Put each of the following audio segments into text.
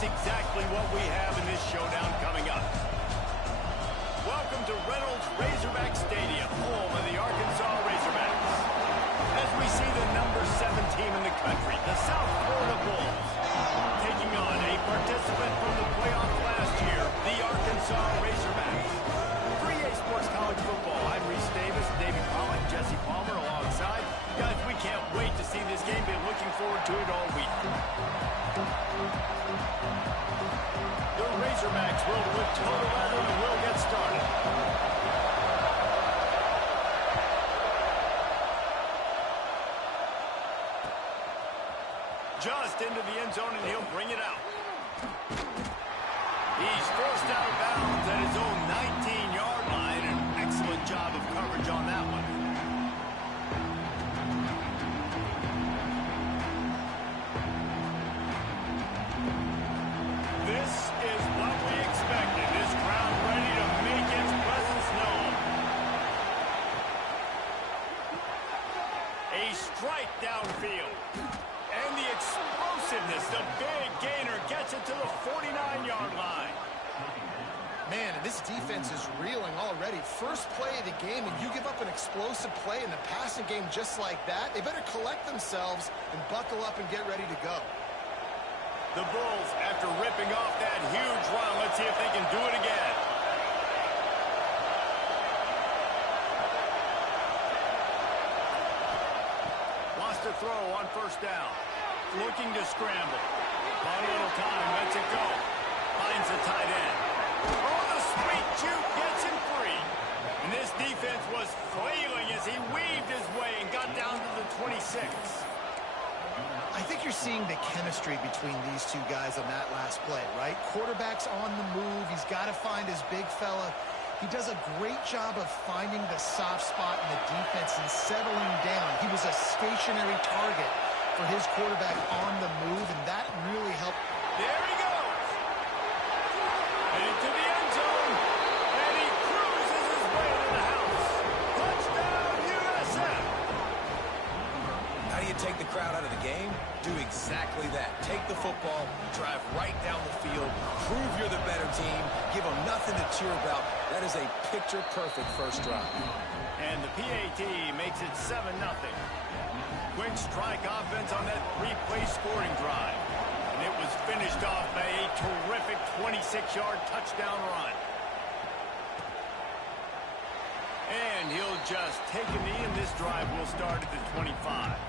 that's exactly what we have in this showdown coming up. Welcome to Reynolds Razorback Stadium, home of the Arkansas Razorbacks. As we see the number 7 team in the country, the South Florida Bulls, taking on a participant from the playoff last year, the Arkansas Razorbacks. 3A Sports College Football. I'm Reese Davis, David Pollock, Jesse Palmer alongside. Guys, we can't wait to see this game. Been looking forward to it all week. The Razorbacks will with total weather and will get started. Just into the end zone, and he'll bring it out. He's forced out of bounds at his own 19-yard line. An excellent job of coverage on that one. This is what we expected. This crowd ready to make its presence known. A strike downfield. And the explosiveness, the big gainer gets it to the 49-yard line. Man, and this defense is reeling already. First play of the game, and you give up an explosive play in the passing game just like that, they better collect themselves and buckle up and get ready to go. The Bulls, after ripping off that huge run, let's see if they can do it again. Wants to throw on first down. Looking to scramble. On a little time, lets it go. Finds the tight end. Oh, the sweet juke gets him free. And this defense was flailing as he weaved his way and got down to the 26. I think you're seeing the chemistry between these two guys on that last play, right? Quarterback's on the move. He's got to find his big fella. He does a great job of finding the soft spot in the defense and settling down. He was a stationary target for his quarterback on the move, and that really helped. There he goes. Heading to the end zone, and he cruises his way to the house. Touchdown, USF. How do you take the crowd out of the game? Do exactly that. Take the football, drive right down the field, prove you're the better team, give them nothing to cheer about. That is a picture-perfect first drive. And the PAT makes it 7-0. Quick strike offense on that 3-play scoring drive. And it was finished off by a terrific 26-yard touchdown run. And he'll just take a knee, and this drive will start at the 25.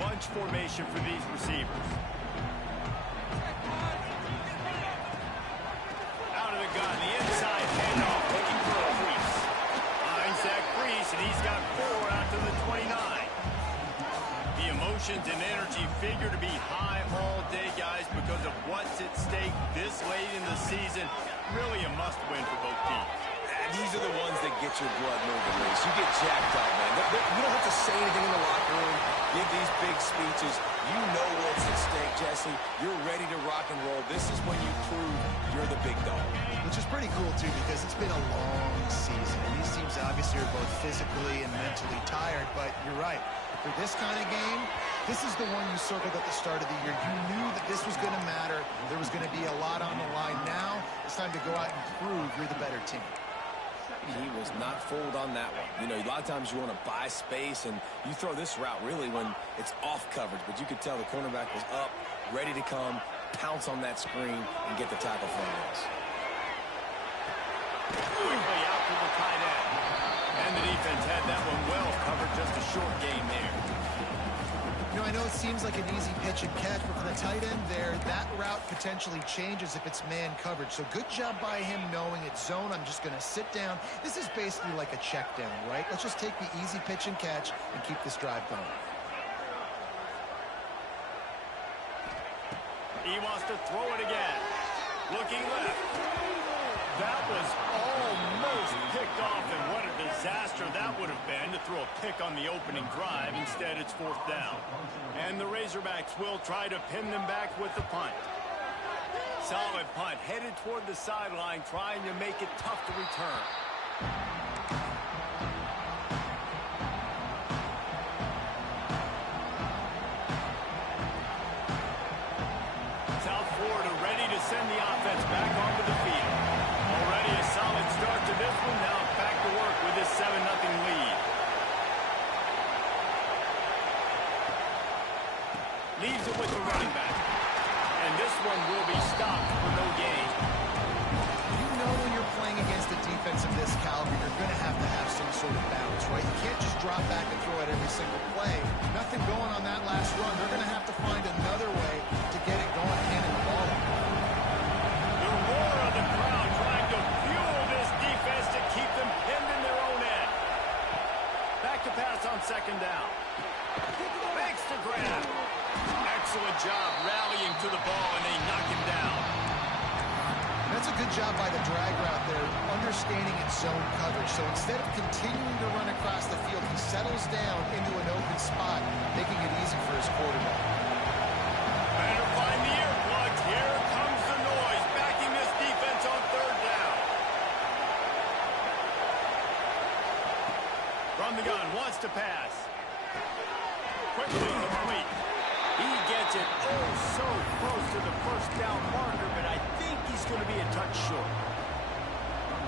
Bunch formation for these receivers. Out of the gun, the inside handoff, looking for a crease. Finds that crease, and he's got 4 out to the 29. The emotions and energy figure to be high all day, guys, because of what's at stake this late in the season. Really a must-win for both teams. These are the ones that get your blood moving, Reese. You get jacked up, man. You don't have to say anything in the locker room, give these big speeches. You know what's at stake, Jesse. You're ready to rock and roll. This is when you prove you're the big dog. Which is pretty cool, too, because it's been a long season. These teams obviously are both physically and mentally tired, but you're right. For this kind of game, this is the one you circled at the start of the year. You knew that this was going to matter. There was going to be a lot on the line. Now it's time to go out and prove you're the better team. He was not fooled on that one. You know, a lot of times you want to buy space, and you throw this route really when it's off coverage. But you could tell the cornerback was up, ready to come, pounce on that screen, and get the tackle for this. Quickly out to the tight end. And the defense had that one well covered. Just a short game there. You know, I know it seems like an easy pitch and catch, but for the tight end there, that route potentially changes if it's man coverage. So good job by him knowing it's zone. I'm just going to sit down. This is basically like a check down, right? Let's just take the easy pitch and catch and keep this drive going. He wants to throw it again. Looking left. That was almost picked off, and what a disaster that would have been to throw a pick on the opening drive. Instead, it's 4th down. And the Razorbacks will try to pin them back with the punt. Solid punt, headed toward the sideline, trying to make it tough to return. Leaves it with the running back. And this one will be stopped for no gain. You know when you're playing against a defense of this caliber, you're going to have some sort of balance, right? You can't just drop back and throw it every single play. Nothing going on that last run. They're going to have to find another way to get it going, handing the ball off. The roar of the crowd trying to fuel this defense to keep them pinned in their own end. Back to pass on second down. Makes the grab. Excellent job rallying to the ball, and they knock him down. That's a good job by the drag route there, understanding its zone coverage. So instead of continuing to run across the field, he settles down into an open spot, making it easy for his quarterback. Better find the earplugs. Here comes the noise, backing this defense on third down. From the gun, wants to pass. Quickly complete. He gets it so close to the first down marker, but I think he's going to be a touch short.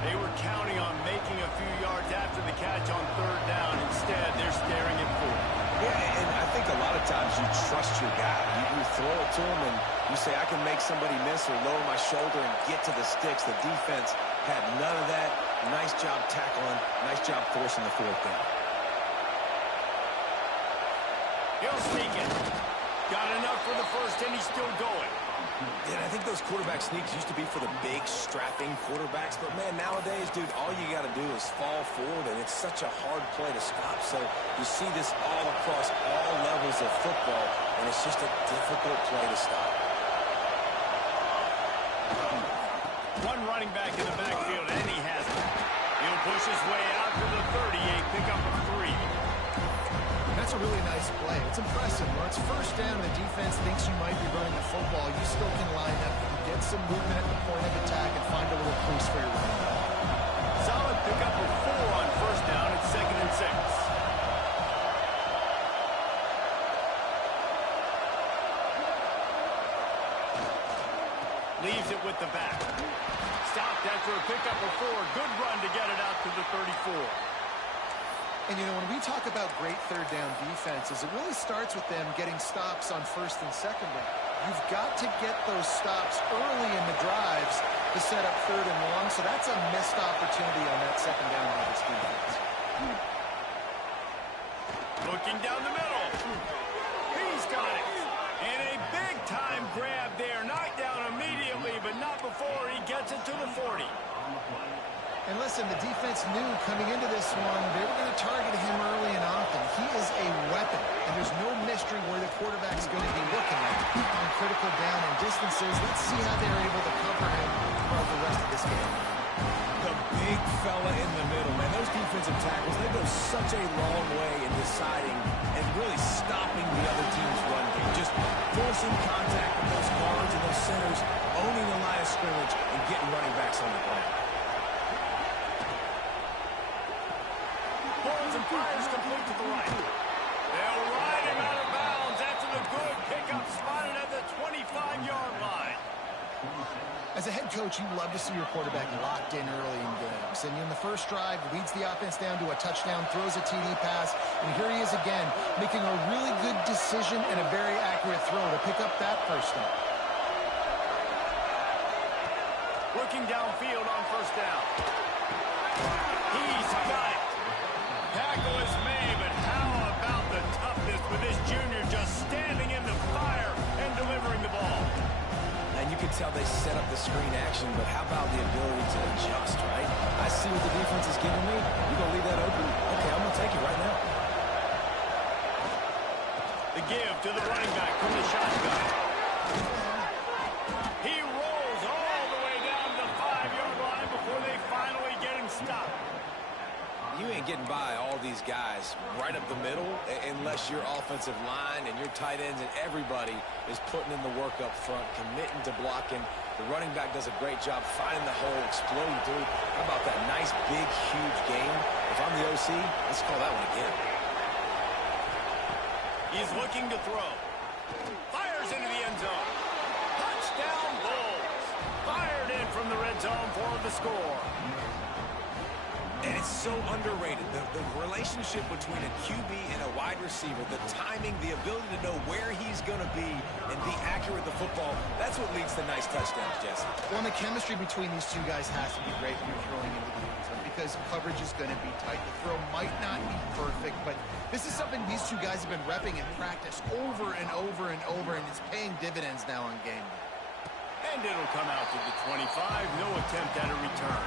They were counting on making a few yards after the catch on third down. Instead, they're staring at fourth. Yeah, and I think a lot of times you trust your guy. You throw it to him and you say, I can make somebody miss or lower my shoulder and get to the sticks. The defense had none of that. Nice job tackling. Nice job forcing the fourth down. He'll sneak it. Got enough for the first, and he's still going. And I think those quarterback sneaks used to be for the big, strapping quarterbacks. But, man, nowadays, dude, all you got to do is fall forward, and it's such a hard play to stop. So you see this all across all levels of football, and it's just a difficult play to stop. One running back in the backfield, and he has it. He'll push his way out to the 38, pick up a 3. That's a really nice play. It's impressive. When it's first down, the defense thinks you might be running the football. You still can line up, get some movement at the point of attack, and find a little crease for your running back. Solid pickup of 4 on first down at 2nd and 6. Leaves it with the back. Stopped after a pickup of 4. Good run to get it out to the 34. And, you know, when we talk about great third down defenses, it really starts with them getting stops on first and second down. You've got to get those stops early in the drives to set up third and long, so that's a missed opportunity on that second down by this defense. Looking down the middle. He's got it. And a big-time grab there. Knocked down immediately, but not before he gets it to the 40. And listen, the defense knew coming into this one, they were going to target him early and often. He is a weapon, and there's no mystery where the quarterback's going to be looking at on critical down and distances. Let's see how they're able to cover him throughout the rest of this game. The big fella in the middle, man. Those defensive tackles, they go such a long way in deciding and really stopping the other team's run game. Just forcing contact with those guards and those centers, owning the line of scrimmage, and getting running backs on the ground. And fires complete to the right. They'll ride him out of bounds after the good pickup spotted at the 25-yard line. As a head coach, you love to see your quarterback locked in early in games. And in the first drive, leads the offense down to a touchdown, throws a TD pass, and here he is again, making a really good decision and a very accurate throw to pick up that first down. Looking downfield on first down. He's got it. Tackle is made, but how about the toughness with this junior just standing in the fire and delivering the ball? And you can tell they set up the screen action, but how about the ability to adjust, right? I see what the defense is giving me. You're going to leave that open? Okay, I'm going to take it right now. The give to the running back from the shotgun. He rolls all the way down to the 5-yard line before they finally get him stopped. You ain't getting by all these guys right up the middle unless your offensive line and your tight ends and everybody is putting in the work up front, committing to blocking. The running back does a great job finding the hole, exploding through. How about that nice, big, huge game? If I'm the OC, let's call that one again. He's looking to throw. Fires into the end zone. Touchdown Bulls. Fired in from the red zone for the score. And it's so underrated. The relationship between a QB and a wide receiver, the timing, the ability to know where he's going to be and be accurate with the football, that's what leads to nice touchdowns, Jesse. Well, and the chemistry between these two guys has to be great when you're throwing into the end zone because coverage is going to be tight. The throw might not be perfect, but this is something these two guys have been repping in practice over and over and over, and it's paying dividends now on game day. And it'll come out to the 25. No attempt at a return.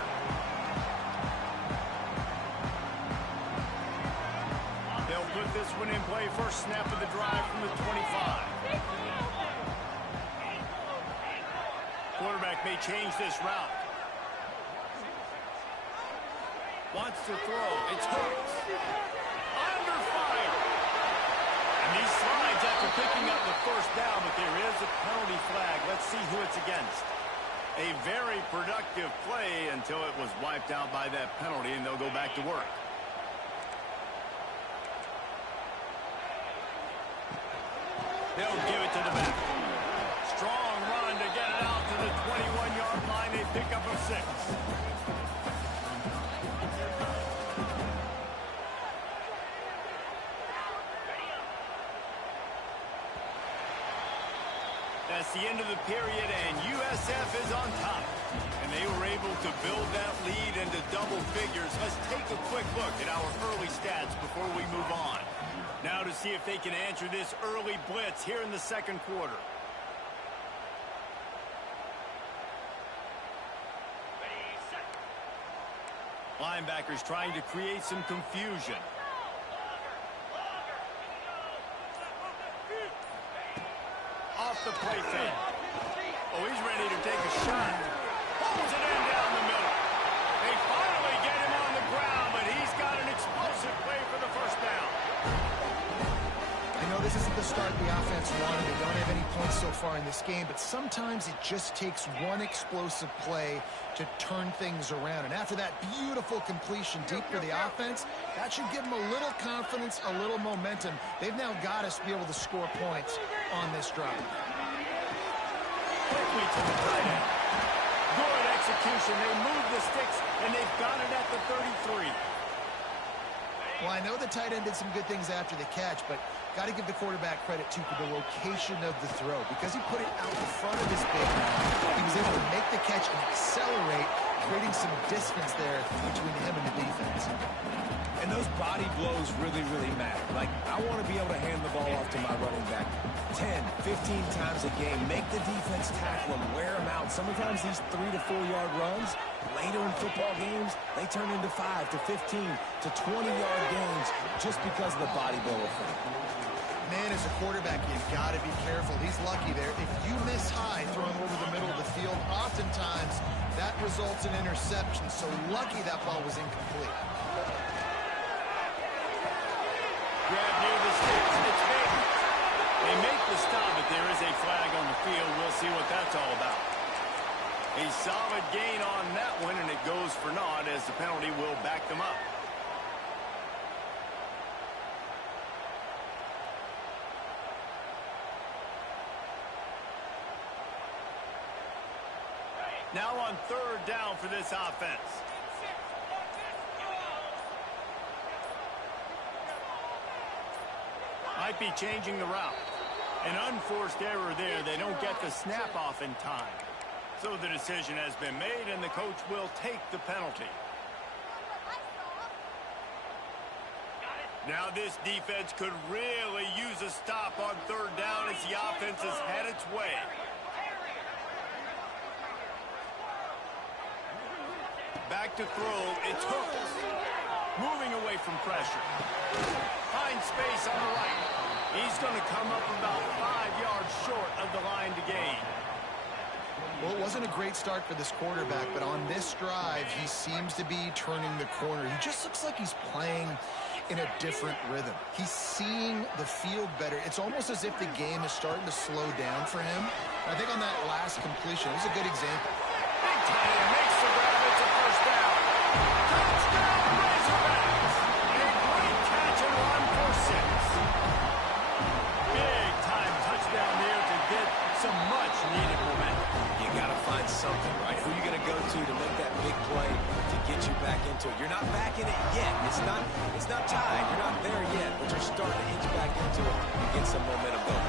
They'll put this one in play. First snap of the drive from the 25. Quarterback may change this route. Wants to throw. It's Hooks. Under fire. And he slides after picking up the first down, but there is a penalty flag. Let's see who it's against. A very productive play until it was wiped out by that penalty, and they'll go back to work. They'll give it to the back. Strong run to get it out to the 21-yard line. They pick up a 6. That's the end of the period, and USF is on top. And they were able to build that lead into double figures. Let's take a quick look at our early stats before we move on. Now to see if they can answer this early blitz here in the second quarter. Linebackers trying to create some confusion. Off the play fake. Oh, he's ready to take a shot. Pulls it in down the middle. They finally get him on the ground, but he's got an explosive play for the first down. I know this isn't the start the offense wanted. They don't have any points so far in this game, but sometimes it just takes one explosive play to turn things around. And after that beautiful completion deep for the offense, that should give them a little confidence, a little momentum. They've now got us to be able to score points on this drive. Quickly to the tight end. Good execution. They move the sticks, and they've got it at the 33. Well, I know the tight end did some good things after the catch, but got to give the quarterback credit, too, for the location of the throw. Because he put it out in front of his big man, he was able to make the catch and accelerate, creating some distance there between him and the defense. And those body blows really, really matter. Like, I want to be able to hand the ball off to my running back 10, 15 times a game. Make the defense tackle him, wear him out. Sometimes these 3 to 4 yard runs, later in football games, they turn into 5 to 15 to 20-yard gains just because of the body blow effect. Man, as a quarterback, you've got to be careful. He's lucky there. If you miss high throwing over the middle of the field, oftentimes that results in interception. So lucky that ball was incomplete. Grab near the sticks. It's big. They make the stop, but there is a flag on the field. We'll see what that's all about. A solid gain on that one, and it goes for naught as the penalty will back them up. Now on third down for this offense. Might be changing the route. An unforced error there. They don't get the snap off in time. So the decision has been made, and the coach will take the penalty. Now this defense could really use a stop on third down as the offense has had its way. Back to throw. It's Hooks. Moving away from pressure. Finds space on the right. He's going to come up about 5 yards short of the line to gain. Well, it wasn't a great start for this quarterback, but on this drive, he seems to be turning the corner. He just looks like he's playing in a different rhythm. He's seeing the field better. It's almost as if the game is starting to slow down for him. I think on that last completion, it was a good example. Big tight end makes the grab. It's a first down. Touchdown, Razorbacks. A great catch and run for 6. Big time touchdown there to get some much needed momentum. You got to find something, right? who you're going to go to make that big play to get you back into it. You're not back in it yet. It's not tied. You're not there yet, but you're starting to inch back into it and get some momentum going.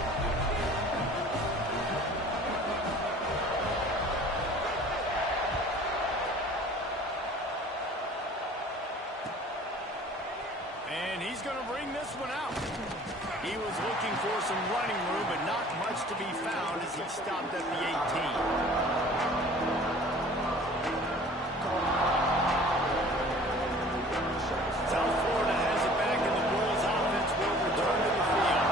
And he's going to bring this one out. He was looking for some running room, but not much to be found as he stopped at the 18. South Florida has it back, and the Bulls offense will return to the field.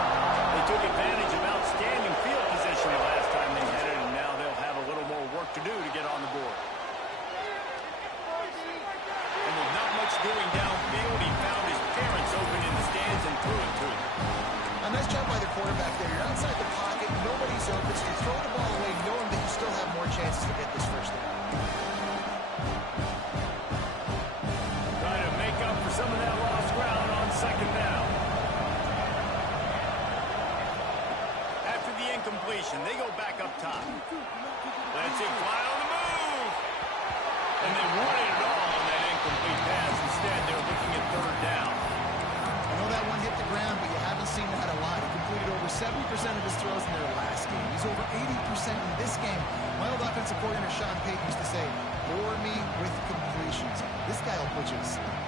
They took advantage of outstanding field position the last time they had it, and now they'll have a little more work to do to get on the board. And with not much doing downfield, he found his parents open in the stands and threw it to him. A nice job by the quarterback there. You're outside the pocket, nobody's open, so you throw the ball away knowing that you still have more chances to get this first down. Trying to make up for some of that lost ground on second down. After the incompletion, they go back up top. Let's it fly on the move. And they wanted it all on that incomplete pass. Instead, they're looking at third down. I know that one hit the ground, but you haven't seen that a lot. He completed over 70% of his throws in their last game. He's over 80% in this game. My old offensive coordinator, Sean Payton, used to say, bore me with completions. This guy will put you to sleep.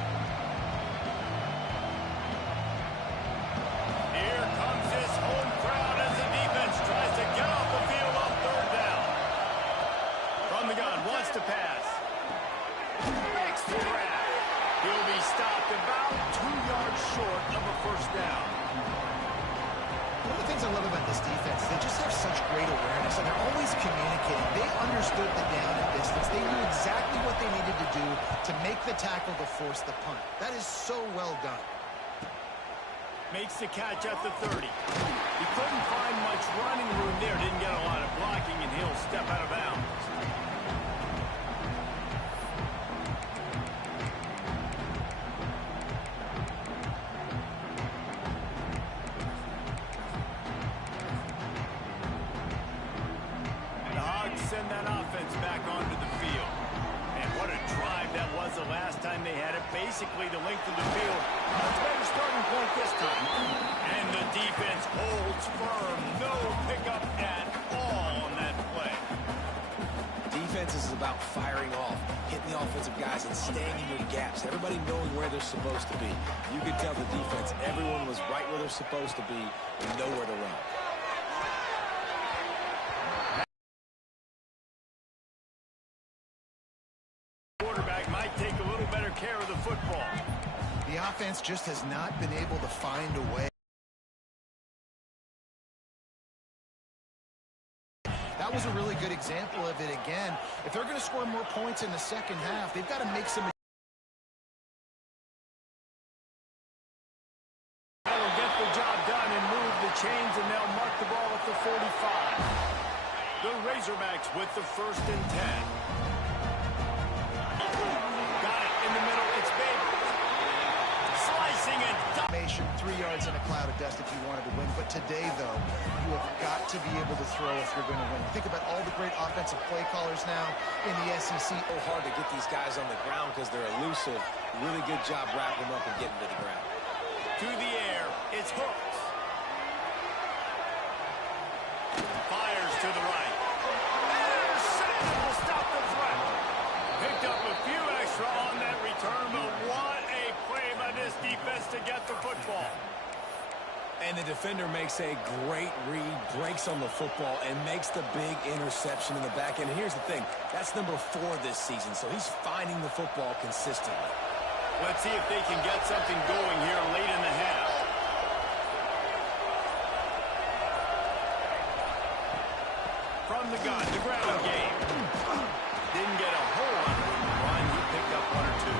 Here comes his home crowd as the defense tries to get off the field on third down. From the gun, wants to pass. Next to grab. He'll be stopped about 2 yards short of a first down. One of the things I love about this defense is they just have such great awareness, and they're always communicating. They understood the down and distance. They knew exactly what they needed to do to make the tackle to force the punt. That is so well done. Makes the catch at the 30. He couldn't find much running room there. Didn't get a lot of blocking, and he'll step out of bounds. Send that offense back onto the field. And what a drive that was the last time they had it. Basically the length of the field. Much better starting point this time. And the defense holds firm. No pickup at all on that play. Defense is about firing off, hitting the offensive guys and staying in your gaps. Everybody knowing where they're supposed to be. You could tell the defense, everyone was right where they're supposed to be and nowhere to run. Might take a little better care of the football. The offense just has not been able to find a way. That was a really good example of it again. If they're going to score more points in the second half, they've got to make some. They'll get the job done and move the chains, and they'll mark the ball at the 45. The Razorbacks with the 1st and 10. Got it in the middle. It's big. Slicing it. 3 yards in a cloud of dust if you wanted to win. But today, though, you have got to be able to throw if you're going to win. Think about all the great offensive play callers now in the SEC. So hard to get these guys on the ground because they're elusive. Really good job wrapping them up and getting to the ground. To the air. It's hooked. Fires to the right. Intercepted will stop the threat. Picked up a few extra on that return, but what a play by this defense to get the football. And the defender makes a great read, breaks on the football, and makes the big interception in the back end. And here's the thing, that's number 4 this season, so he's finding the football consistently. Let's see if they can get something going here late in the half. From the gun, the ground game. Didn't get a whole lot of room to run. He picked up 1 or 2.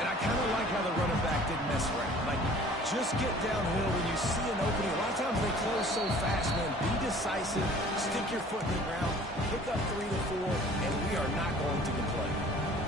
And I kind of like how the running back didn't mess around. Like, just get downhill when you see an opening. A lot of times they close so fast, man. Be decisive, stick your foot in the ground, pick up 3 to 4, and we are not going to complain.